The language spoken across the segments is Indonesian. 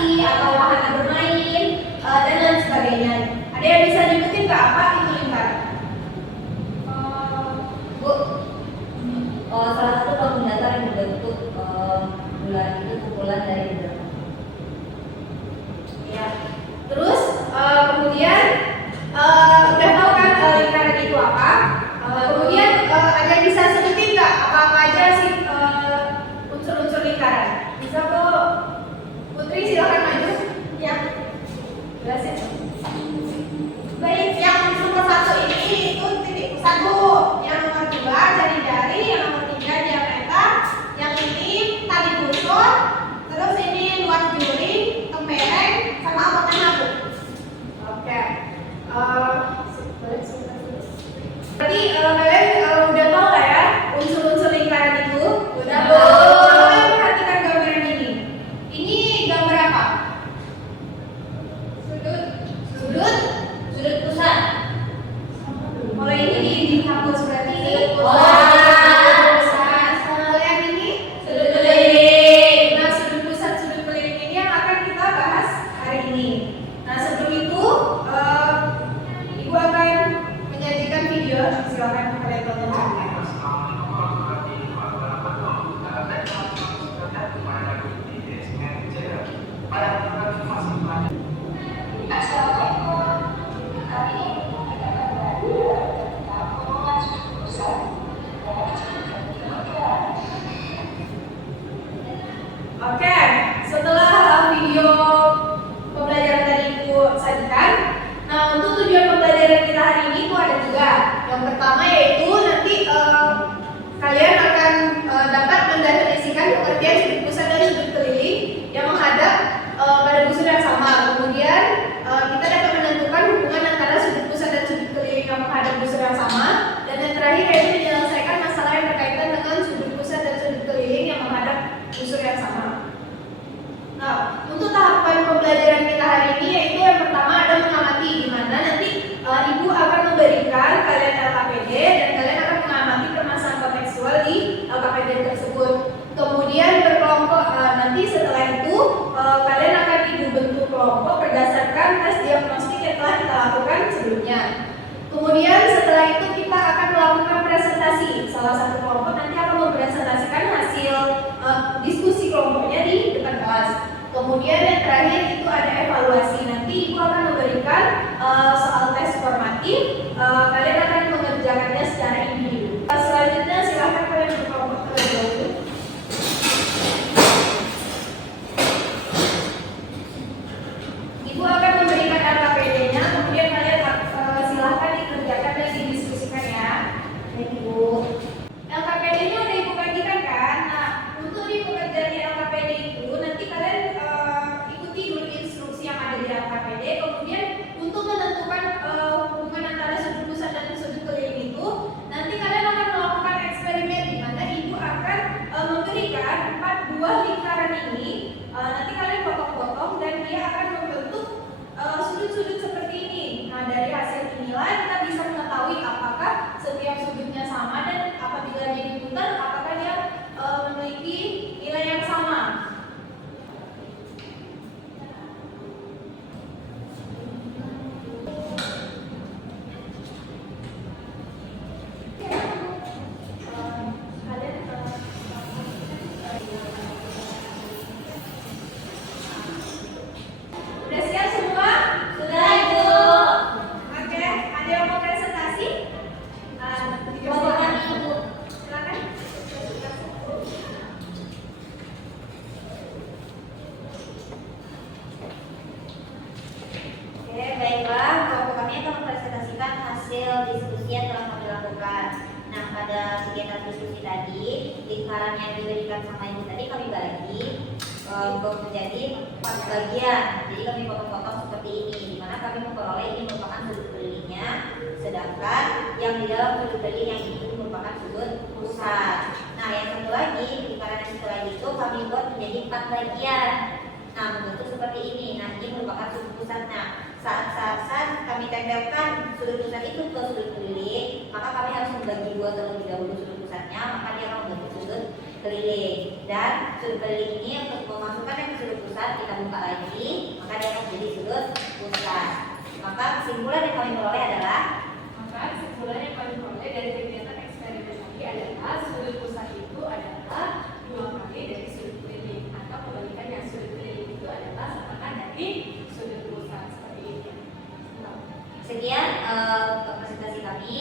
relasi atau wahana bermain, dan lain sebagainya. Ada yang bisa nyebutin nggak apa itu lingkaran? Bu, salah satu bangun datar yang berbentuk bulan itu kumpulan dari beberapa. Ya. Terus kemudian udah tahu kan lingkaran itu apa? Kemudian ada yang bisa sebutin nggak apa aja sih unsur-unsur lingkaran? Bisa kok. Putri silakan maju. Ya. Jelasin. Baik, yang nomor 1 ini itu titik pusat Bu. Yang nomor 2 jari-jari, yang nomor 3 diameter, yang ini tali busur, terus ini luas juri, tempereng, sama apa tengah Bu. Oke. Berarti kalian udah tahu lah ya unsur-unsur lingkaran itu. Udah Bu. Coba perhatikan gambaran ini. Ini gambar apa? Sudut Pusat. Kalau ini di kampus berarti ini pusat. Kalau yang ini Sudut keliling. Nah, sudut pusat, sudut keliling ini yang akan kita bahas hari ini. Nah, sebelum itu Ibu akan menyajikan video. Silakan kalian tonton saja. Oke, setelah video pembelajaran tadi Ibu sajikan, nah untuk tujuan pembelajaran kita hari ini itu ada 3. Yang pertama yaitu nanti kalian akan dapat mendefinisikan pengertian sudut pusat dan sudut keliling yang menghadap pada busur yang sama. Kemudian kita dapat menentukan hubungan antara sudut pusat dan sudut keliling yang menghadap busur yang sama. Dan yang terakhir yaitu menyelesaikan masalah yang berkaitan dengan sudut pusat dan sudut keliling yang menghadap busur yang sama. Nah, untuk tahapan pembelajaran kita hari ini yaitu yang pertama ada mengamati, di mana nanti Ibu akan memberikan kalian LKPD dan kalian akan mengamati permasalahan kontekstual di LKPD tersebut. Kemudian berkelompok, nanti setelah itu kalian akan Ibu bentuk kelompok berdasarkan tes diagnostik yang telah kita lakukan sebelumnya. Kemudian setelah itu kita akan melakukan presentasi. Salah satu kelompok nanti akan mempresentasikan hasil diskusi kelompoknya di depan kelas. Kemudian yang terakhir itu ada evaluasi. Nanti Ibu akan memberikan soal tes formatif. Kalian akan mengerjakannya secara individu. Selanjutnya silakan kalian berkelompok terlebih dahulu. Ibu akan memberikan LKPD-nya, kemudian kalian silahkan dikerjakan dan didiskusikan ya. Baik Ibu. LKPD-nya udah Ibu bagikan kan? Nah, untuk di pekerjaan di LKPD itu nanti kalian ikuti dulu instruksi yang ada di LKPD. Kemudian untuk menentukan hubungan antara sudut pusat dan sudut keliling itu, nanti kalian akan melakukan eksperimen di mana Ibu akan memberikan 4 buah lingkaran ini. Nanti kalian potong-potong dan dia akan membentuk sudut-sudut seperti ini. Nah, dari hasil inilah kita bisa mengetahui apakah setiap sudutnya sama dan apabila dia diputar apakah dia memiliki nilai yang sama. Udah siap semua? Sudah Ibu. Oke, ada yang mau presentasi? Silakan Ibu. Silakan. Oke, baiklah. Kelompok kami akan mempresentasikan hasil diskusi yang telah kami lakukan. Nah, pada kegiatan diskusi tadi, lingkaran yang diberikan sama Ibu tadi kami bagi untuk menjadi 4 bagian. Jadi kami potong-potong seperti ini, di mana kami memperoleh ini merupakan sudut kelilingnya, sedangkan yang di dalam sudut keliling yang ini merupakan sudut pusat. Nah, yang satu lagi, lingkaran yang setelah itu kami buat menjadi 4 bagian. Nah, membentuk seperti ini. Nah, ini merupakan sudut pusatnya. Saat kami tempelkan sudut pusat itu ke sudut keliling, maka kami harus membagi 2 terlebih dahulu sudut pusatnya, maka dia akan membentuk sudut keliling. Dan sudut keliling ini untuk memasukkan yang ke sudut pusat kita buka lagi, maka dia akan menjadi sudut pusat. Maka kesimpulan yang kami peroleh adalah dari kegiatan eksperimen tadi adalah sudut pusat itu adalah 2 kali dari sudut keliling, atau kebalikannya sudut keliling itu adalah setengah dari sudut pusat, seperti ini. sekian presentasi kami.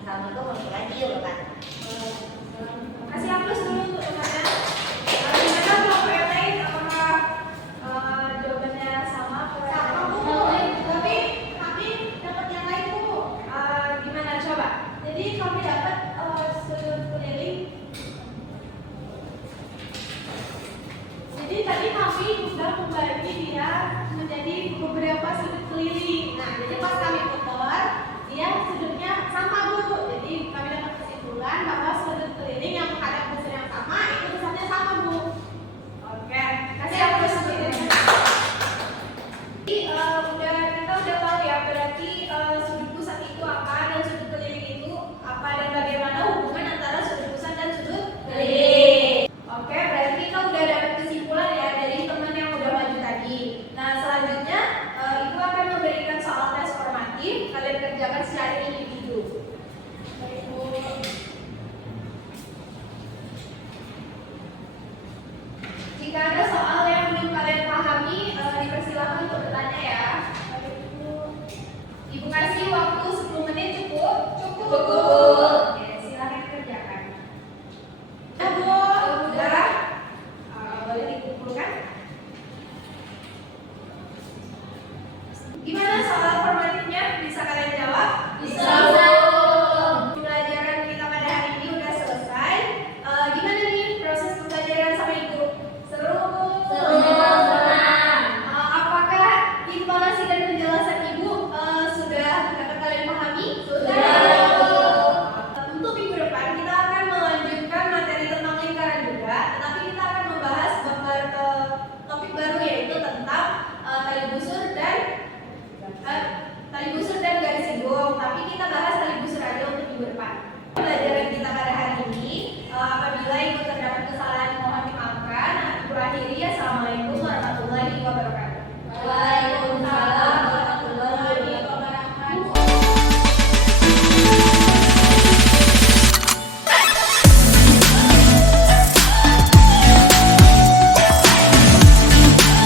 Assalamualaikum warahmatullahi wabarakatuh. Kasih aplaus dulu untuk temannya. Gimana kelompok yang lain? Apakah jawabannya sama? Sama Bu. Tapi kami dapat yang lain Bu. Gimana coba? Jadi kami dapat sudut keliling. Jadi tadi kami sudah membagi dia menjadi beberapa sudut keliling. Nah, jadi pas kami putar, dia sudutnya sama Bu. Jadi kami dapat kesimpulan bahwa sudut keliling yang menghadap busur yang sama itu pusatnya sama Bu. Oke, kasih aplaus sedikit. Jadi kita udah tahu ya berarti sudut pusat itu apa dan sudut keliling itu apa dan bagaimana hubungan antara sudut pusat dan sudut keliling. Oke, berarti kita udah dapat kesimpulan ya dari teman yang udah maju tadi. Nah, selanjutnya Ibu akan memberikan soal tes formatif. Kalian kerjakan secara individu. Baik, Bu. Jika ada soal yang belum kalian pahami, dipersilakan untuk bertanya ya. Baik, Bu. Ibu kasih waktu 10 menit cukup? Cukup. Oke, silakan dikerjakan. Nah, Bu, udah. Boleh dikumpulkan. Gimana soal formatifnya? Bisa kalian jawab? Bisa. Pembelajaran kita pada hari ini udah selesai. Gimana nih proses pembelajaran sama Ibu? Seru? Apakah intonasi dan penjelasan Ibu sudah dapat kalian pahami? Untuk minggu depan kita akan melanjutkan materi tentang lingkaran juga, tetapi kita akan membahas topik baru yaitu tentang tali busur dan garis hidung. Tapi kita bahas tali busur aja untuk minggu depan. Pembelajaran kita pada hari ini, apabila Ibu terdapat kesalahan mohon dimaafkan. Ibu akhiri, assalamualaikum warahmatullahi wabarakatuh.